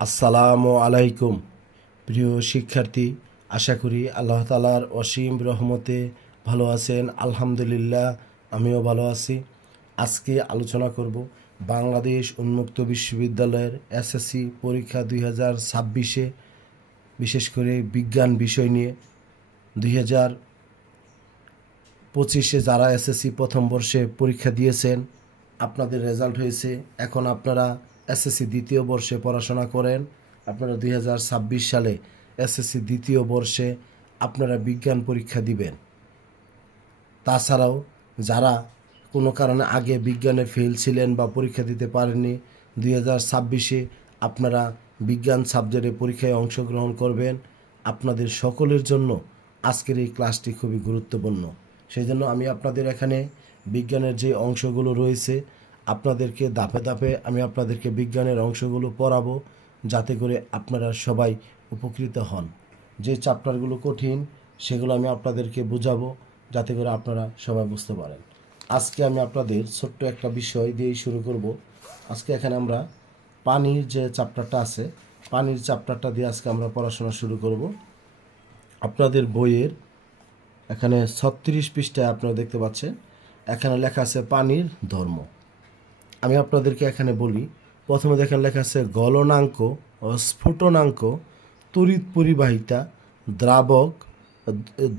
আসসালামু আলাইকুম প্রিয় শিক্ষার্থী, আশা করি আল্লাহ তাআলার অসীম রহমতে ভালো আছেন। আলহামদুলিল্লাহ, আমিও ভালো আছি। আজকে আলোচনা করব বাংলাদেশ উন্মুক্ত বিশ্ববিদ্যালয়ের এসএসসি পরীক্ষা 2026-এ, বিশেষ করে বিজ্ঞান বিষয় নিয়ে। 2025-এ যারা এসএসসি প্রথম বর্ষে পরীক্ষা দিয়েছেন, আপনাদের রেজাল্ট হয়েছে। এখন আপনারা এসএসসি দ্বিতীয় বর্ষে পড়াশোনা করেন। আপনারা 2026 সালে এসএসসি দ্বিতীয় বর্ষে আপনারা বিজ্ঞান পরীক্ষা দিবেন। তাছাড়াও যারা কোনো কারণে আগে বিজ্ঞানে ফেল ছিলেন বা পরীক্ষা দিতে পারেননি, 2026-এ আপনারা বিজ্ঞান সাবজেক্টে পরীক্ষায় অংশগ্রহণ করবেন। আপনাদের সকলের জন্য আজকের এই ক্লাসটি খুবই গুরুত্বপূর্ণ। সেই জন্য আমি আপনাদের এখানে বিজ্ঞানের যে অংশগুলো রয়েছে, আপনাদেরকে ধাপে ধাপে আমি আপনাদেরকে বিজ্ঞানের অংশগুলো পড়াবো, যাতে করে আপনারা সবাই উপকৃত হন। যে চ্যাপ্টারগুলো কঠিন সেগুলো আমি আপনাদেরকে বোঝাবো, যাতে করে আপনারা সবাই বুঝতে পারেন। আজকে আমি আপনাদের ছোট্ট একটা বিষয় দিয়েই শুরু করব। আজকে এখানে আমরা পানির যে চ্যাপ্টারটা আছে, পানির চ্যাপ্টারটা দিয়ে আজকে আমরা পড়াশোনা শুরু করব। আপনাদের বইয়ের এখানে 36 পৃষ্ঠায় আপনারা দেখতে পাচ্ছেন, এখানে লেখা আছে পানির ধর্ম। আমি আপনাদেরকে এখানে বলি, প্রথমে দেখেন লেখা আছে গলনাঙ্ক ও স্ফুটনাঙ্ক, তড়িৎ পরিবাহিতা,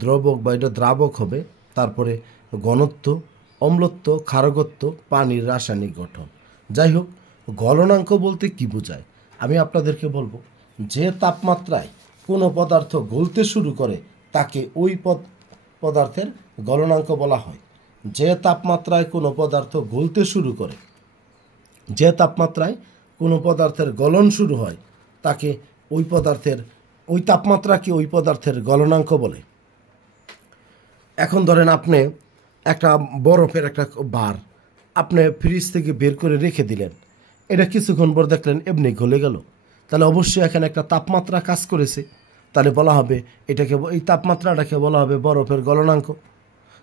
দ্রবক বা এটা দ্রাবক হবে, তারপরে ঘনত্ব, অম্লত্ব, ক্ষারকত্ব, পানির রাসায়নিক গঠন। যাই হোক, গলনাঙ্ক বলতে কি বোঝায় আমি আপনাদেরকে বলবো। যে তাপমাত্রায় কোনো পদার্থ গলতে শুরু করে তাকে ওই পদার্থের গলনাঙ্ক বলা হয়। যে তাপমাত্রায় কোনো পদার্থ গলতে শুরু করে, যে তাপমাত্রায় কোনো পদার্থের গলন শুরু হয়, তাকে ওই তাপমাত্রাকে ওই পদার্থের গলনাঙ্ক বলে। এখন ধরেন আপনি একটা বরফের একটা বার আপনি ফ্রিজ থেকে বের করে রেখে দিলেন, এটা কিছুক্ষণ পর দেখলেন এমনি গলে গেল, তাহলে অবশ্যই এখানে একটা তাপমাত্রা কাজ করেছে। তাহলে বলা হবে এই তাপমাত্রাটাকে বলা হবে বরফের গলনাঙ্ক।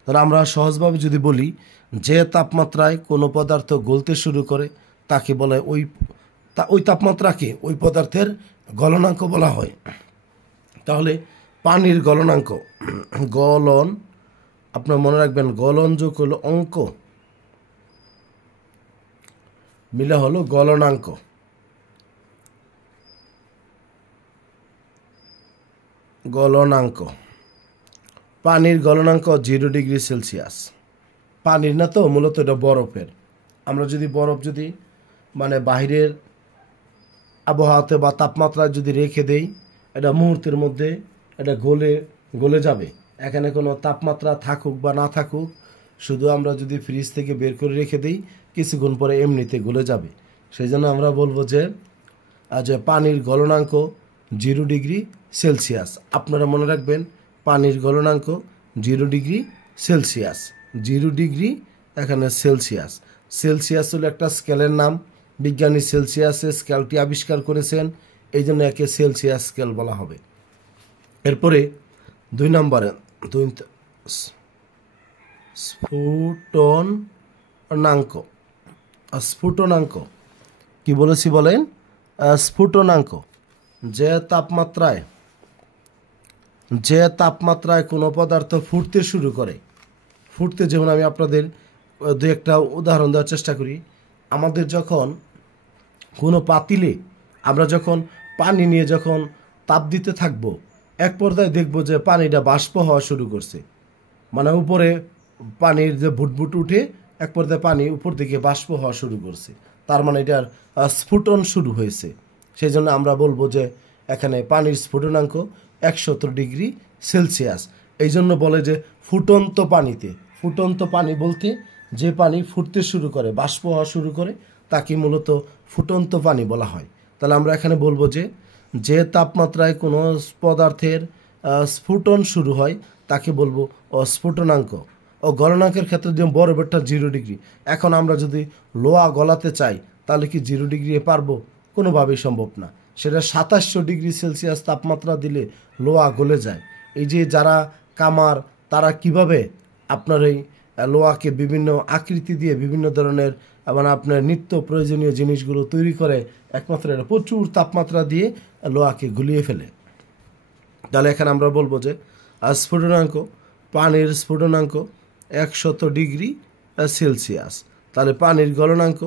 তাহলে আমরা সহজভাবে যদি বলি, যে তাপমাত্রায় কোনো পদার্থ গলতে শুরু করে তাকে বলে ওই তাপমাত্রাকে ওই পদার্থের গলনাঙ্ক বলা হয়। তাহলে পানির গলনাঙ্ক, গলন, আপনার মনে রাখবেন, গলন যোগ হলো অঙ্ক মিলে হলো গলনাঙ্ক। গলনাঙ্ক, পানির গলনাঙ্ক 0 ডিগ্রি সেলসিয়াস। পানির না তো, মূলত এটা বরফের। আমরা যদি বরফ মানে বাহিরের আবহাওয়াতে বা তাপমাত্রায় যদি রেখে দেই, এটা মুহূর্তের মধ্যে এটা গলে যাবে। এখানে কোনো তাপমাত্রা থাকুক বা না থাকুক, শুধু আমরা যদি ফ্রিজ থেকে বের করে রেখে দিই, কিছুক্ষণ পরে এমনিতে গলে যাবে। সেই জন্য আমরা বলবো যে পানির গলনাঙ্ক 0 ডিগ্রি সেলসিয়াস। আপনারা মনে রাখবেন, পানির গলনাঙ্ক 0 ডিগ্রি সেলসিয়াস। 0 ডিগ্রি এখানে সেলসিয়াস। সেলসিয়াস হলো একটা স্কেলের নাম। বিজ্ঞানী সেলসিয়াসের স্কেলটি আবিষ্কার করেছেন, এই জন্য একে সেলসিয়াস স্কেল বলা হবে। এরপরে 2 নম্বরে স্ফুটনাঙ্ক। স্ফুটনাঙ্ক কি বলেছি বলেন? স্ফুটনাঙ্ক, যে তাপমাত্রায় কোনো পদার্থ ফুটতে শুরু করে, যেমন আমি আপনাদের দু একটা উদাহরণ দেওয়ার চেষ্টা করি। আমাদের যখন কোনো পাতিলে আমরা যখন পানি নিয়ে যখন তাপ দিতে থাকব, এক পর্যায়ে দেখব যে পানিটা বাষ্প হওয়া শুরু করছে। মানে উপরে পানির যে ভুটভুট উঠে এক পর্যায়ে পানি উপর দিকে বাষ্প হওয়া শুরু করছে, তার মানে এটার স্ফুটন শুরু হয়েছে। সেই জন্য আমরা বলবো যে এখানে পানির স্ফুটনাঙ্ক 170 ডিগ্রি সেলসিয়াস। এই জন্য বলে যে ফুটন্ত পানি বলতে যে পানি ফুটতে শুরু করে, বাষ্প হওয়া শুরু করে, তাকে মূলত ফুটন্ত পানি বলা হয়। তাহলে আমরা এখানে বলবো যে তাপমাত্রায় কোনো পদার্থের স্ফুটন শুরু হয় তাকে বলবো স্ফুটনাঙ্ক। ও গলনাঙ্কের ক্ষেত্রে যেমন বরফেরটা 0 ডিগ্রি। এখন আমরা যদি লোহা গলাতে চাই, তাহলে কি 0 ডিগ্রি পারবো? কোনোভাবেই সম্ভব না। সেটা 2700 ডিগ্রি সেলসিয়াস তাপমাত্রা দিলে লোহা গলে যায়। এই যে যারা কামার, তারা কিভাবে আপনার এই লোহাকে বিভিন্ন আকৃতি দিয়ে বিভিন্ন ধরনের মানে আপনার নিত্য প্রয়োজনীয় জিনিসগুলো তৈরি করে, একমাত্র এটা প্রচুর তাপমাত্রা দিয়ে লোহাকে গুলিয়ে ফেলে। তাহলে এখানে আমরা বলবো যে স্ফুটনাঙ্ক, পানির স্ফুটনাঙ্ক 100 ডিগ্রি সেলসিয়াস। তাহলে পানির গলনাঙ্ক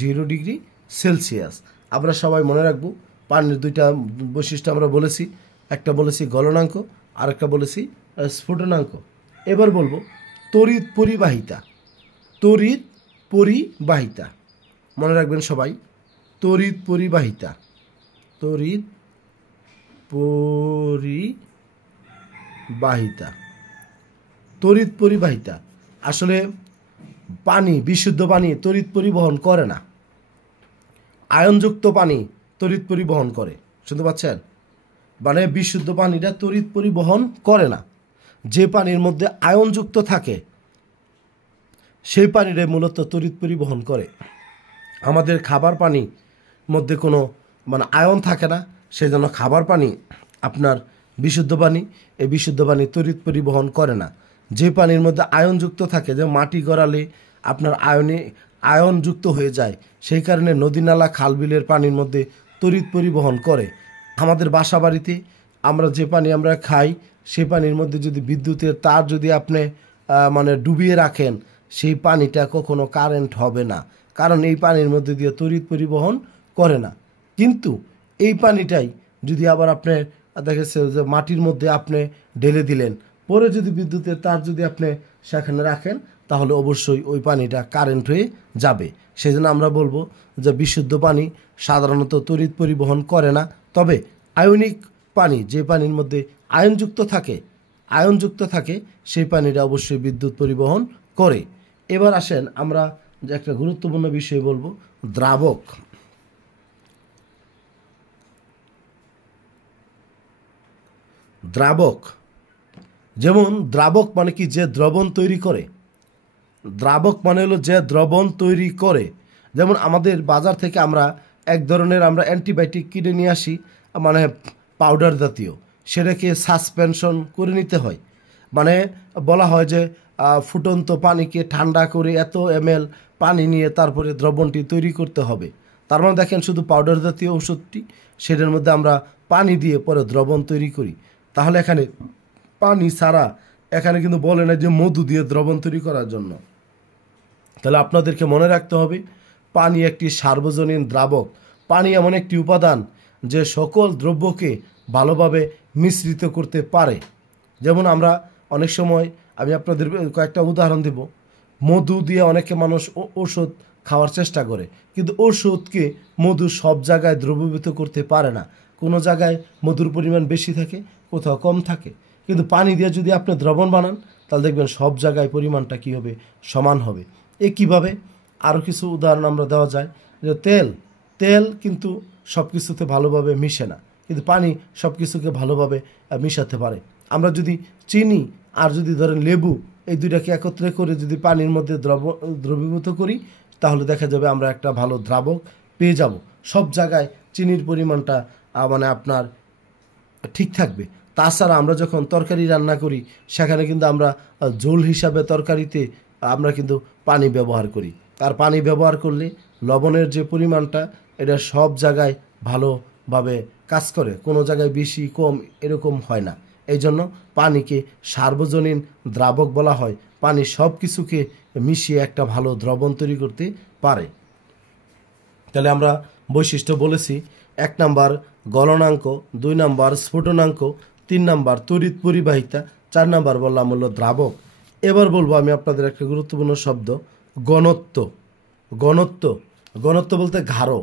0 ডিগ্রি সেলসিয়াস। আমরা সবাই মনে রাখবো পানির দুইটা বৈশিষ্ট্য আমরা বলেছি, একটা বলেছি গলনাঙ্ক, আর একটা বলেছি স্ফুটনাঙ্ক। এবার বলবো তড়িৎ পরিবাহিতা। তড়িৎ পরিবাহিতা মনে রাখবেন সবাই, তড়িৎ পরিবাহিতা, তড়িৎ পরিবাহিতা, তড়িৎ পরিবাহিতা। আসলে পানি, বিশুদ্ধ পানি তড়িৎ পরিবহন করে না, আয়নযুক্ত পানি তড়িৎ পরিবহন করে। শুনতে পাচ্ছেন? মানে বিশুদ্ধ পানিটা তড়িৎ পরিবহন করে না। যে পানির মধ্যে আয়নযুক্ত থাকে সেই পানিটাই মূলত তড়িৎ পরিবহন করে। আমাদের খাবার পানির মধ্যে কোনো মানে আয়ন থাকে না, সেই জন্য খাবার পানি আপনার বিশুদ্ধ পানি, এই বিশুদ্ধ পানি তড়িৎ পরিবহন করে না। যে পানির মধ্যে আয়নযুক্ত থাকে, যে মাটি গড়ালে আপনার আয়নযুক্ত হয়ে যায়, সেই কারণে নদী নালা খাল বিলের পানির মধ্যে তড়িৎ পরিবহন করে। আমাদের বাসা বাড়িতে আমরা যে পানি আমরা খাই, সেই পানির মধ্যে যদি বিদ্যুতের তার যদি আপনি মানে ডুবিয়ে রাখেন, সেই পানিটা কখনো কারেন্ট হবে না, কারণ এই পানির মধ্যে দিয়ে তড়িৎ পরিবহন করে না। কিন্তু এই পানিটাই যদি আবার আপনি দেখেছে যে মাটির মধ্যে আপনি ঢেলে দিলেন, পরে যদি বিদ্যুতের তার যদি আপনি সেখানে রাখেন, তাহলে অবশ্যই ওই পানিটা কারেন্ট হয়ে যাবে। সেই জন্য আমরা বলবো যে বিশুদ্ধ পানি সাধারণত তড়িৎ পরিবহন করে না, তবে আয়নিক পানি, যে পানির মধ্যে আয়নযুক্ত থাকে সেই পানিটা অবশ্যই বিদ্যুৎ পরিবহন করে। এবার আসেন আমরা যে একটা গুরুত্বপূর্ণ বিষয় বলবো, দ্রাবক। দ্রাবক যেমন দ্রাবক মানে কি, যে দ্রবণ তৈরি করে। দ্রাবক মানে হলো যে দ্রবণ তৈরি করে। যেমন আমাদের বাজার থেকে আমরা এক ধরনের আমরা অ্যান্টিবায়োটিক কিনে নিয়ে আসি, মানে পাউডার জাতীয়, সেটাকে সাসপেনশন করে নিতে হয়। মানে বলা হয় যে ফুটন্ত পানিকে ঠান্ডা করে এত ml পানি নিয়ে তারপরে দ্রবণটি তৈরি করতে হবে। তার মানে দেখেন শুধু পাউডার জাতীয় ওষুধটি, সেটার মধ্যে আমরা পানি দিয়ে পরে দ্রবণ তৈরি করি। তাহলে এখানে পানি ছাড়া এখানে কিন্তু বলে না যে মধু দিয়ে দ্রবণ তৈরি করার জন্য। তাহলে আপনাদেরকে মনে রাখতে হবে পানি একটি সার্বজনীন দ্রাবক। পানি এমন একটি উপাদান যে সকল দ্রব্যকে ভালোভাবে মিশ্রিত করতে পারে। যেমন আমরা অনেক সময়, আমি আপনাদের কয়েকটা উদাহরণ দেব, মধু দিয়ে অনেকে মানুষ ওষুধ খাওয়ার চেষ্টা করে, কিন্তু ওষুধকে মধু সব জায়গায় দ্রবীভূত করতে পারে না। কোনো জায়গায় মধুর পরিমাণ বেশি থাকে, কোথাও কম থাকে। কিন্তু পানি দিয়ে যদি আপনি দ্রবণ বানান, তাহলে দেখবেন সব জায়গায় পরিমাণটা কী হবে, সমান হবে। এ কীভাবে? আরও কিছু উদাহরণ আমরা দেওয়া যায়, যে তেল কিন্তু সব কিছুতে ভালোভাবে মিশে না, কিন্তু পানি সব কিছুকে ভালোভাবে মিশাতে পারে। আমরা যদি চিনি আর যদি ধরেন লেবু, এই দুইটাকে একত্রে করে যদি পানির মধ্যে দ্রবীভূত করি, তাহলে দেখা যাবে আমরা একটা ভালো দ্রাবক পেয়ে যাব। সব জায়গায় চিনির পরিমাণটা মানে আপনার ঠিক থাকবে। তাছাড়া আমরা যখন তরকারি রান্না করি, সেখানে কিন্তু আমরা ঝোল হিসাবে তরকারিতে আমরা কিন্তু পানি ব্যবহার করি। আর পানি ব্যবহার করলে লবণের যে পরিমাণটা, এটা সব জায়গায় ভালোভাবে কাজ করে, কোনো জায়গায় বেশি কম এরকম হয় না। এই জন্য পানিকে সার্বজনীন দ্রাবক বলা হয়। পানি সব কিছুকে মিশিয়ে একটা ভালো দ্রবণ তৈরি করতে পারে। তাহলে আমরা বৈশিষ্ট্য বলেছি, 1 নাম্বার গলনাঙ্ক, 2 নাম্বার স্ফুটনাঙ্ক, 3 নাম্বার তড়িৎ পরিবাহিতা, 4 নাম্বার বললাম হলো দ্রাবক। এবার বলবো আমি আপনাদের একটা গুরুত্বপূর্ণ শব্দ, ঘনত্ব। ঘনত্ব বলতে ঘাড়,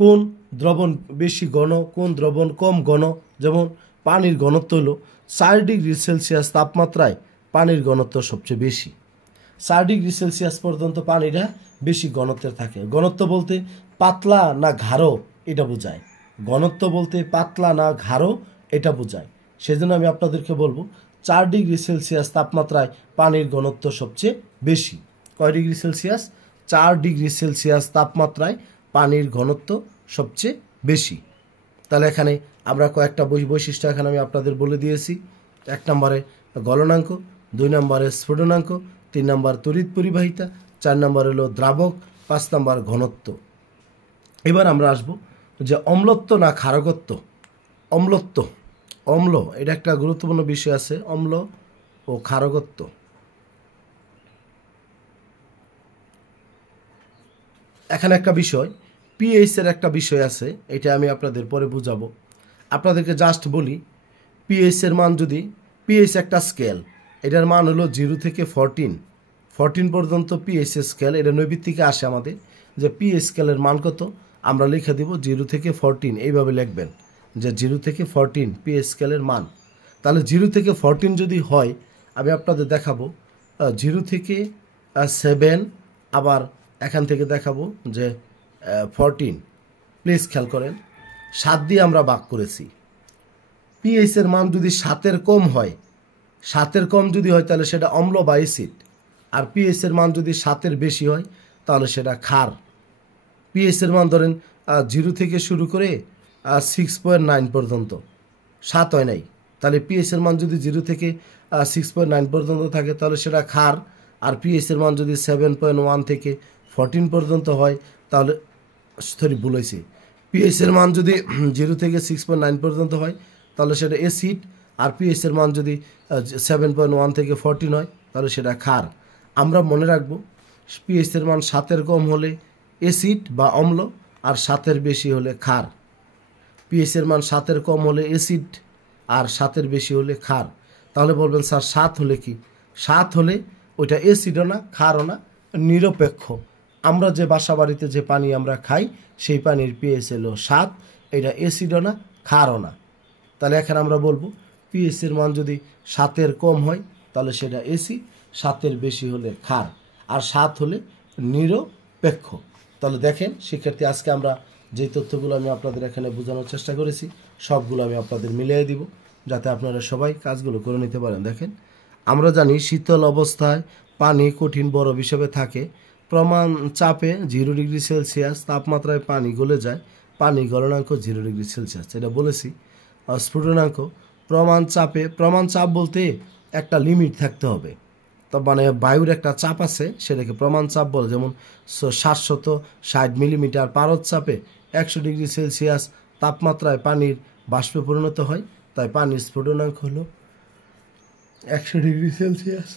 কোন দ্রবণ বেশি ঘন, কোন দ্রবণ কম ঘন। যেমন পানির ঘনত্ব হলো 4 ডিগ্রি সেলসিয়াস তাপমাত্রায় পানির ঘনত্ব সবচেয়ে বেশি। 4 ডিগ্রি সেলসিয়াস পর্যন্ত পানিটা বেশি ঘনত্বের থাকে। ঘনত্ব বলতে পাতলা না ঘাড়ো এটা বোঝায়। ঘনত্ব বলতে পাতলা না ঘাড়ো এটা বোঝায়। সেজন্য আমি আপনাদেরকে বলবো 4 ডিগ্রি সেলসিয়াস তাপমাত্রায় পানির ঘনত্ব সবচেয়ে বেশি। কয় ডিগ্রি সেলসিয়াস? 4 ডিগ্রি সেলসিয়াস তাপমাত্রায় পানির ঘনত্ব সবচেয়ে বেশি। তাহলে এখানে আমরা কয়েকটা বৈশিষ্ট্য এখানে আমি আপনাদের বলে দিয়েছি। 1 নম্বরে গলনাঙ্ক, 2 নম্বরে স্ফুটনাঙ্ক, 3 নম্বর তড়িৎ পরিবাহিতা, 4 নম্বর হলো দ্রাবক, 5 নাম্বার ঘনত্ব। এবার আমরা আসব যে অম্লত্ব না ক্ষারকত্ব। অম্লত্ব, অম্ল, এটা একটা গুরুত্বপূর্ণ বিষয় আছে, অম্ল ও ক্ষারকত্ব। এখানে একটা বিষয়, পিএইচ এর একটা বিষয় আছে, এটা আমি আপনাদের পরে বুঝাবো। আপনাদেরকে জাস্ট বলি, পিএইচ এর মান যদি, পিএইচ একটা স্কেল, এটার মান হলো 0 থেকে 14 পর্যন্ত পিএইচ স্কেল। এটা নৈবিত থেকে আসে আমাদের, যে পিএইচ স্কেলের মান কত, আমরা লিখে দিব 0 থেকে 14, এইভাবে লিখবেন যে 0 থেকে 14 পিএইচ স্কেলের মান। তাহলে 0 থেকে 14 যদি হয়, আমি আপনাদের দেখাবো 0 থেকে 7, আবার এখান থেকে দেখাবো যে 14। প্লিজ খেয়াল করেন, 7 দিয়ে আমরা ভাগ করেছি। পিএইচ এর মান যদি 7-এর কম হয়, 7-এর কম যদি হয় তাহলে সেটা অম্ল বা অ্যাসিড, আর পিএইচ এর মান যদি 7-এর বেশি হয় তাহলে সেটা ক্ষার। পিএইচ এর মান ধরেন 0 থেকে শুরু করে 6.9 পর্যন্ত, 7 হয় নাই, তাহলে পিএইচ এর মান যদি 0 থেকে 6.9 পর্যন্ত থাকে তাহলে সেটা ক্ষার। আর পিএইচ এর মান যদি 7.1 থেকে 14 পর্যন্ত হয় তাহলে, সরি ভুল হয়েছে, পিএইচ এর মান যদি 0 থেকে 6.9 পর্যন্ত হয় তাহলে সেটা অ্যাসিড, আর পিএইচ এর মান যদি 7.1 থেকে 14 হয় তাহলে সেটা ক্ষার। আমরা মনে রাখবো, পিএইচ এর মান 7-এর কম হলে অ্যাসিড বা অম্ল, আর 7-এর বেশি হলে ক্ষার। পিএইচ এর মান 7-এর কম হলে অ্যাসিড, আর 7-এর বেশি হলে ক্ষার। তাহলে বলবেন স্যার 7 হলে কি? 7 হলে ওইটা অ্যাসিডও না ক্ষারও না, নিরপেক্ষ। আমরা যে বাসা বাড়িতে যে পানি আমরা খাই সেই পানির পিএইচ হলো 7, এটা অ্যাসিডও না ক্ষারও না। তাহলে এখানে আমরা বলবো পিএইচ এর মান যদি 7-এর কম হয় তাহলে সেটা অ্যাসিড, 7-এর বেশি হলে ক্ষার, আর 7 হলে নিরপেক্ষ। তাহলে দেখেন শিক্ষার্থী, আজকে আমরা যে তথ্যগুলো আমি আপনাদের এখানে বোঝানোর চেষ্টা করেছি সবগুলো আমি আপনাদের মিলিয়ে দিব, যাতে আপনারা সবাই কাজগুলো করে নিতে পারেন। দেখেন, আমরা জানি শীতল অবস্থায় পানি কঠিন বরফ হিসেবে থাকে। প্রমাণ চাপে 0 ডিগ্রি সেলসিয়াস তাপমাত্রায় পানি গলে যায়। পানি গলনাঙ্ক 0 ডিগ্রি সেলসিয়াস, এটা বলেছি। স্ফুটনাঙ্ক, প্রমাণ চাপ বলতে একটা লিমিট থাকতে হবে। তো মানে বায়ুর একটা চাপ আছে, সেটাকে প্রমাণ চাপ বলে। যেমন 760 মিলিমিটার পারদ চাপে 100 ডিগ্রি সেলসিয়াস তাপমাত্রায় পানির বাষ্পে পরিণত হয়, তাই পানির স্ফুটনাঙ্ক হলো 100 ডিগ্রি সেলসিয়াস।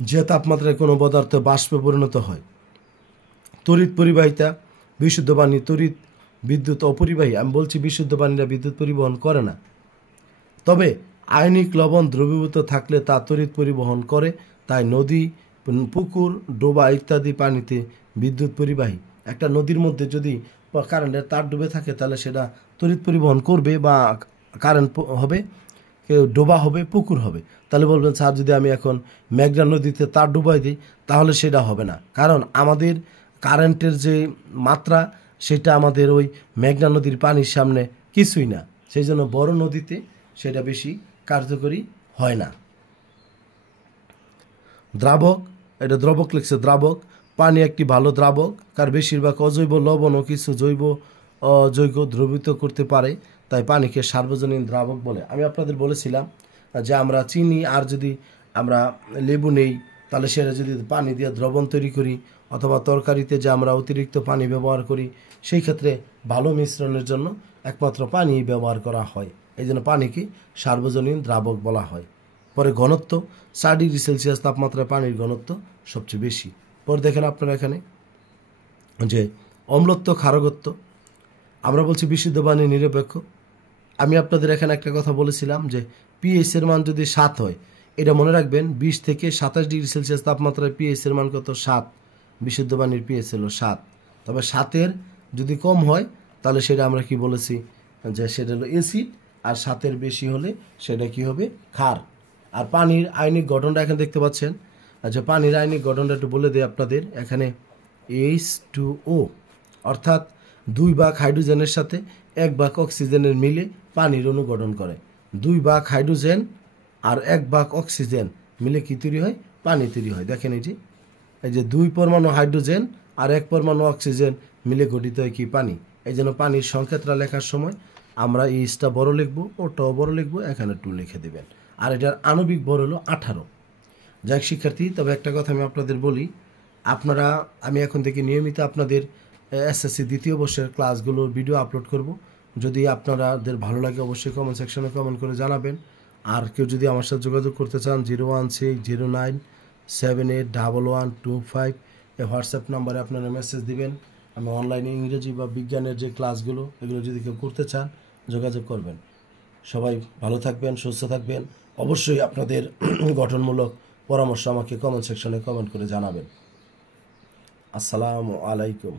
যে তাপমাত্রায় কোনো পদার্থ বাষ্পে পরিণত হয়। তড়িৎ পরিবাহিতা, বিশুদ্ধ পানি তড়িৎ, বিদ্যুৎ অপরিবাহী। আমি বলছি বিশুদ্ধ পানিরা বিদ্যুৎ পরিবহন করে না, তবে আয়নিক লবণ দ্রবীভূত থাকলে তা তড়িৎ পরিবহন করে, তাই নদী, পুকুর, ডোবা ইত্যাদি পানিতে বিদ্যুৎ পরিবাহী। একটা নদীর মধ্যে যদি কারেন্টের তার ডুবে থাকে তাহলে সেটা তড়িৎ পরিবহন করবে, বা কারেন্ট হবে, ডোবা হবে, পুকুর হবে। তাহলে বলবেন স্যার যদি আমি এখন মেঘনা নদীতে তার ডুবাই দিই তাহলে সেটা হবে না, কারণ আমাদের কারেন্টের যে মাত্রা সেটা আমাদের ওই মেঘনা নদীর পানির সামনে কিছুই না, সেই জন্য বড় নদীতে সেটা বেশি কার্যকরী হয় না। দ্রাবক, এটা দ্রবক লিখছে, দ্রাবক। পানি একটি ভালো দ্রাবক, কার বেশিরভাগ অজৈব লবণ ও কিছু জৈব যৌগ দ্রবীভূত করতে পারে, তাই পানিকে সার্বজনীন দ্রাবক বলে। আমি আপনাদের বলেছিলাম যে আমরা চিনি আর যদি আমরা লেবু নেই তাহলে সেটা যদি পানি দিয়ে দ্রবণ তৈরি করি, অথবা তরকারিতে যে আমরা অতিরিক্ত পানি ব্যবহার করি, সেই ক্ষেত্রে ভালো মিশ্রণের জন্য একমাত্র পানি ব্যবহার করা হয়, এই জন্য পানিকে সার্বজনীন দ্রাবক বলা হয়। পরে ঘনত্ব, 4 ডিগ্রি সেলসিয়াস তাপমাত্রায় পানির ঘনত্ব সবচেয়ে বেশি। পরে দেখেন আপনারা এখানে যে অম্লত্ব, ক্ষারকত্ব। আমরা বলছি বিশুদ্ধ পানি নিরপেক্ষ। আমি আপনাদের এখানে একটা কথা বলেছিলাম যে পিএইচ এর মান যদি 7 হয়, এটা মনে রাখবেন, 20 থেকে 27 ডিগ্রি সেলসিয়াস তাপমাত্রায় পিএইচ এর মান কত? 7। বিশুদ্ধ পানির পিএইচ হলো 7। তবে 7-এর যদি কম হয় তাহলে সেটা আমরা কি বলেছি যে সেটা হলো অ্যাসিড, আর 7-এর বেশি হলে সেটা কি হবে? ক্ষার। আর পানির আয়নিক গঠনটা এখানে দেখতে পাচ্ছেন। আচ্ছা, পানির আয়নিক গঠনটা একটু বলে দিই আপনাদের। এখানে H2O, অর্থাৎ 2 ভাগ হাইড্রোজেনের সাথে 1 ভাগ অক্সিজেনের মিলে পানির অণু গঠন করে। 2 ভাগ হাইড্রোজেন আর 1 ভাগ অক্সিজেন মিলে কি তৈরি হয়? পানি তৈরি হয়। দেখেন এই যে 2 পরমাণু হাইড্রোজেন আর 1 পরমাণু অক্সিজেন মিলে গঠিত হয় কি? পানি। এই জন্য পানির সংকেতটা লেখার সময় আমরা এইচটা বড় লিখবো, ওটাও বড় লিখবো, এখানে 2 লিখে দেবেন। আর এটার আণবিক ভর হলো 18। যাক শিক্ষার্থী, তবে একটা কথা আমি আপনাদের বলি, আমি এখন থেকে নিয়মিত আপনাদের এসএসসি দ্বিতীয় বর্ষের ক্লাসগুলোর ভিডিও আপলোড করব। যদি আপনাদের ভালো লাগে অবশ্যই কমেন্ট সেকশনে কমেন্ট করে জানাবেন। আর কেউ যদি আমার সাথে যোগাযোগ করতে চান 01609781125 এই হোয়াটসঅ্যাপ নাম্বারে আপনারা মেসেজ দিবেন। আমি অনলাইনে ইংরেজি বা বিজ্ঞানের যে ক্লাসগুলো এগুলো যদি কেউ করতে চান যোগাযোগ করবেন। সবাই ভালো থাকবেন, সুস্থ থাকবেন। অবশ্যই আপনাদের গঠনমূলক পরামর্শ আমাকে কমেন্ট সেকশনে কমেন্ট করে জানাবেন। আসসালামু আলাইকুম।